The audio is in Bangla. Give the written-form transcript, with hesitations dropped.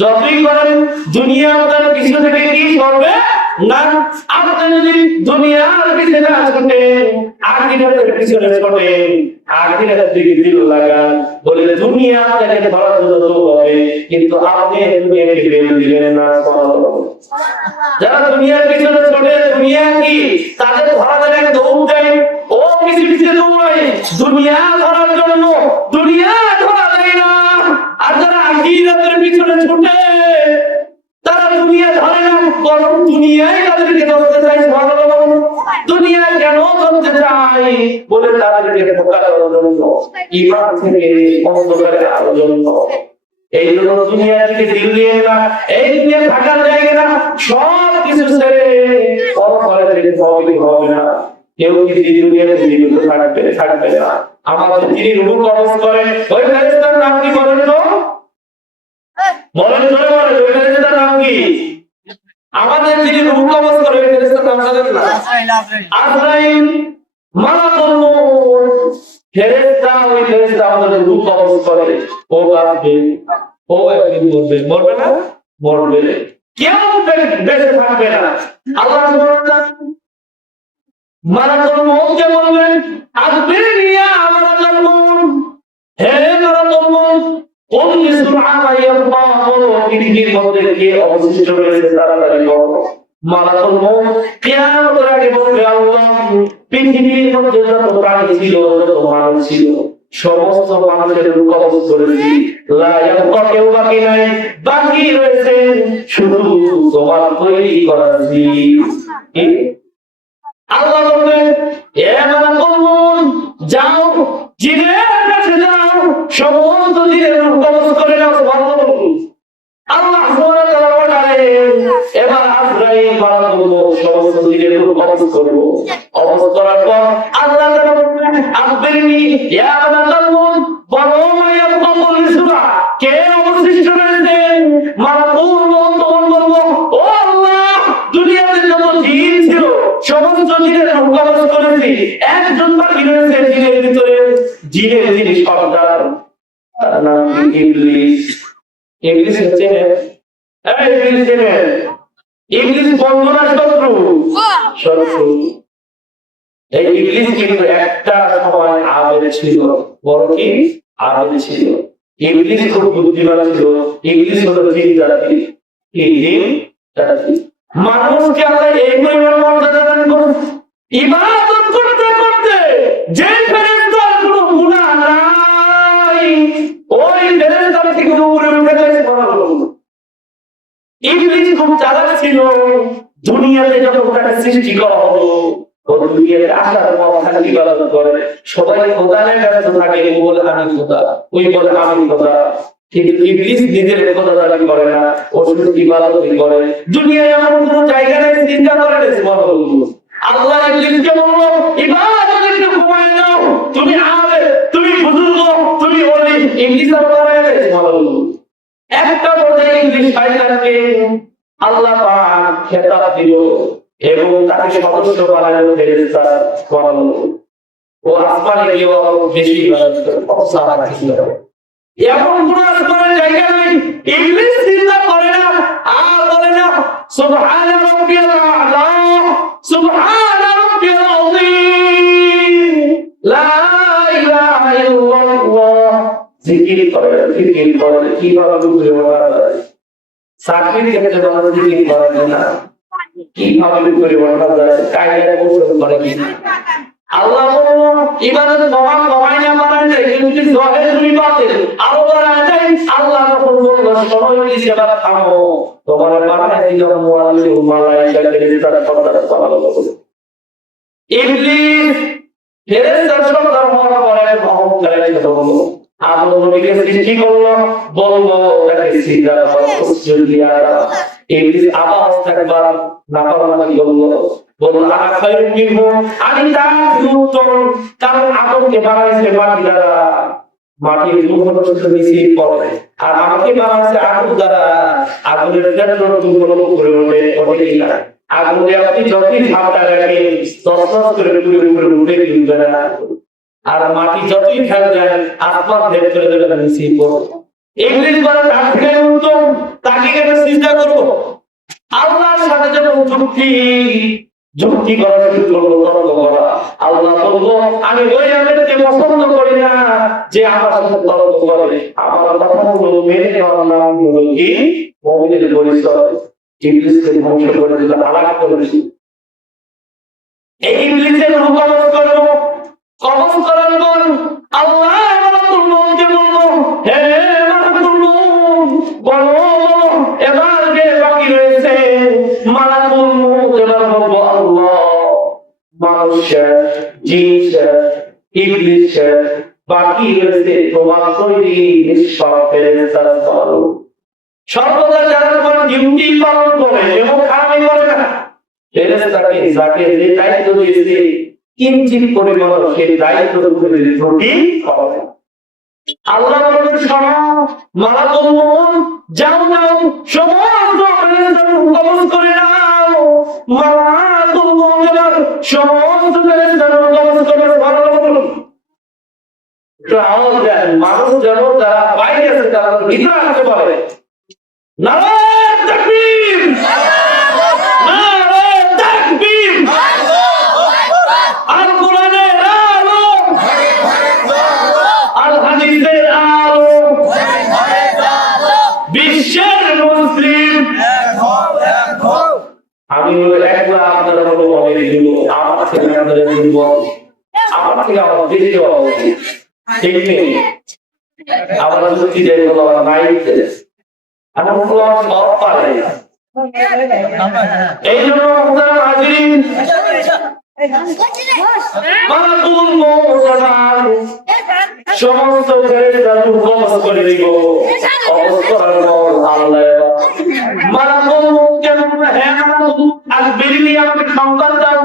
যতই করেন দুনিয়া আপনার কিছু থেকে কি করবে না। আপনি যদি দুনিয়ার পিছনে না ছুটে আখিরাতের পিছনে ছুটে আখিরাতের দিকে দিল লাগান, বলে দুনিয়া আপনাকে ধরার জন্য হবে, কিন্তু আপনি দুনিয়াকে বের দিবেন না। যারা দুনিয়ার পিছনে ছুটে দুনিয়া কি তাদের ধরার একটা দৌড় দেয়, ও পিছে পিছে দৌড়ায় দুনিয়া ধরার জন্য, দুনিয়া ধরা দেয় না। আর যারা আখিরাতের পিছনে ছুটে তারা দুনিয়া ধরে না, বরং দুনিয়ায় তাদেরকে ধরতে চায়। দুনিয়া কেন ধরতে চায় বলে তাদেরকে ধোঁকা দেওয়ার জন্য, ঈমান থেকে অন্ধকারে আসার জন্য। এই জন্য দুনিয়া থেকে দিল দিয়ে না, এই দুনিয়া থাকার জায়গা না, সব কিছু ছেড়ে পরকালে হবে না। কেউ কি দুনিয়াতে জীবিত থাকবে না। আমাদের যিনি রূহ কবজ করেন ওই ফেরেশতার নাম কি বলেন তো? বলেন জোরে বলেন, ওই ফেরেশতার নাম কি? আমাদের যিনি রূহ কবজ করেন ওই ফেরেশতার নাম জানেন না? আজরাইল মালাকুল মউত। ফেরেশতা, ওই ফেরেশতা আমাদের রূহ কবজ করে। ও আসবে, ও একদিন মরবে না? মরবে। কেউ বেঁচে থাকবে না। আল্লাহ সুবহানাহু মালাকুল মউতকে বলবেন, আখবিরনি ইয়া মালাকুল মউত, হে মালাকুল মউত, কোন সুবহানাল্লাহ ইয়াল্লাহ, পৃথিবীর মধ্যে কে অবশিষ্ট রয়েছে তাড়াতাড়ি বলো। মালাকুল মউত কিয়ামতের আগে বলবে, আল্লাহ পৃথিবীর মধ্যে যত প্রাণী ছিল, যত মানুষ ছিল, সমস্ত মানুষের রূহ কবজ করেছি, লা ইয়াবকা, কেউ বাকি নাই, বাকি রয়েছে শুধু তোমার তৈরি করা জীব। আল্লাহ বলবেন, এ মালাকুল মউত, যাও জিনের কাছে যাও, সমস্ত জিনের রূহ কবজ করে নাও। সুবহানাল্লাহ। আল্লাহ সুবহানাহু ওয়া তাআলা বলেন, এবার আজরাইল মালাকুল মউত সমস্ত জিনের রূহ কবজ করবে। কবজ করার পর আল্লাহ তাআলা বলবেন, আখবিরনি ইয়া মালাকুল মউত, বলো মায়া কবুল সুরা, কে অবশিষ্ট রয়েছে? মালাকুল মউত তখন বলবো, ও আল্লাহ দুনিয়াতে যত জিন ছিল সমস্ত জিনের রূহ কবজ করেছি, একজন বাকি রয়েছে জিনের ভিতরে, জিনের যিনি সর্দার, তার নাম ইবলিস। ইবলিস হচ্ছে ইবলিস বন্ধু না শত্রু? শত্রু। এই ইবলিস কিন্তু একটা সময় আবেদ ছিল, বড় কি আবেদ ছিল। ইবলিস খুব বুদ্ধিমান ছিল। ইবলিস হলো জিন জাতি। কি জিন জাতি? মানুষকে আল্লাহ এই পরিমাণ মর্যাদা দান করেন, ইবাদত করতে করতে যে ফেরেশতার কোনো গুনাহ নাই, ওই ফেরেশতার থেকে উপরে উঠে গেছে। ইবলিস খুব চালাক ছিল। দুনিয়াতে যখন তাকে সৃষ্টি করা হলো, ও দুনিয়াতে আসার পর খালি ইবাদত করে। সবাই খোদার কাছে থাকে, ও বলে আমি খোদা, ওই বলে আমি খোদা। কিন্তু ইবলিস নিজের খোদা দাবি করে না, ও শুধু ইবাদতই করে। দুনিয়ায় এমন কোনো জায়গা নেই চিন্তা করে না। সুবহানাল্লাহ। আল্লাহ ইবলিসকে বলল, ইবাদত একটু কমায় নাও, তুমি আবেদ, তুমি বুজুর্গ, তুমি ওলি। ইবলিস বলে, সুবহানাল্লাহ। একটা পর্যায়ে ইবলিস শয়তানকে আল্লাহ পাক খেতাব দিল এবং তাকে সদস্য বানালো ফেরেশতা। সুবহানাল্লাহ। ও আসমানে গিয়ে আরো বেশি ইবাদত করে, সারা রাখছিল। এমন কোন আসমানের জায়গা নেই ইবলিস চিন্তা করে না আর বলে না, সুবহান রাব্বিয়াল আ'লা, সুবহান রাব্বিয়াল আযীম, লা ইলাহা ইল্লাল্লাহ। জিকির করে কিভাবে বুঝে বলা যায়? চাকরির ক্ষেত্রে যখন জিকির করা যায় না, কিভাবে করে বলা যায়? কায়দা করে কি আল্লাহ বলল, ইবাদত কমায় না মানে কিন্তু জহের দুই বাতিল আরো বাড়ায় যায়। আল্লাহ যখন বলল, সময় দিয়েছে এবার থামো, তোমার বাড়ায় দিল মুআল্লিম মালায়েকাকে তারা কথাটা চালালো বলে। ইবলিস ফেরেশতার সর্দার হওয়ার পরে অহংকারে কথা বলল, আল্লাহ নবীকে সৃষ্টি করলো, বলল তাকে সিজদা করো, সুজুদ দিয়া। ইবলিস আবার একবার নাফরমানি করলো, বলল আনা খায়রুম মিনহু, আমি তার উত্তম, কারণ আদমকে বানাইছে মাটি দ্বারা, মাটির রূপবতন নিচে পড়ে, আর আমাকে বানাইছে আগুন দ্বারা, আগুনের ক্ষেত্র দুর্বল করে ওঠে না। আগুনে আপনি যতই ঝাপটা রাখেন ততই করে উপরে উঠে দিবে না, আর মাটি যতই ফেল দেন আসমান ভেদ করে দেবে নিচে পড়ে। ইবলিস বলে তার থেকে উত্তম, তাকে কেন সিজদা করব? আল্লাহর সাথে যখন যুক্তি করা শুরু করলো, তর্ক করা, আল্লাহ বলবো আমি ওই আলেমকে পছন্দ করি না যে আমার সাথে তর্ক করে। আমার কথাগুলো মেনে নেওয়ার নাম হলো কি? মুমিনের পরিচয়। ইবলিসকে ধ্বংস করে দিল, হালাক করে দিল। এই ইবলিসের হুকুমত করব, কবজ করার পর আল্লাহ মালাকুল মউতকে বলবো, হে মালাকুল মউত, বলো এবার কে বাকি রয়েছে? মালাকুল মউত এবার বলবো, আল্লাহ, মানুষ, জিন, ইবলিস, বাকি রয়েছে তোমার তৈরি নিষ্পাপ ফেরেশতার দল। সর্বদা যারা কোনো ডিউটি পালন করে এবং খারাপই করে না, ফেরেশতাকে যাকে যে দায়িত্ব দিয়েছে কিঞ্চিত পরিমাণ সেই দায়িত্ব থেকে ত্রুটি হবে। আল্লাহ বলেন, শোনো মালাকুল মউত, যাও সমস্ত ফেরেশতাকে কবজ করে নাও। মালাকুল মউত এবার সমস্ত ফেরেশতাকে কবজ করে বলুন, মানুষ যেন যারা বাইরে আছে তারা ভিতরে আসতে পারে। নারায়ে তাকবীর, নারায়ে তাকবীর। আল কোরআনের আলো, আল হাদিসের আলো, বিশ্বের মুসলিম। আমি একলা আপনারা বলবো, আমি আমার থেকে আপনারা বলবো, আমার থেকে আমার বেশি দেওয়া উচিত, ঠিক নেই? আমরা যদি দেয় নাই, আমার সব পারে। এই জন্য আপনারা হাজির, মালাকুল মউত সমস্ত ফেরেশতাকে কবজ করে দিব। কবজ করার পর আল্লাহ মালাকুল মউতকে বলবে, হে মালাকুল, আজ বেরিয়ে আমাকে সংবাদ দাও।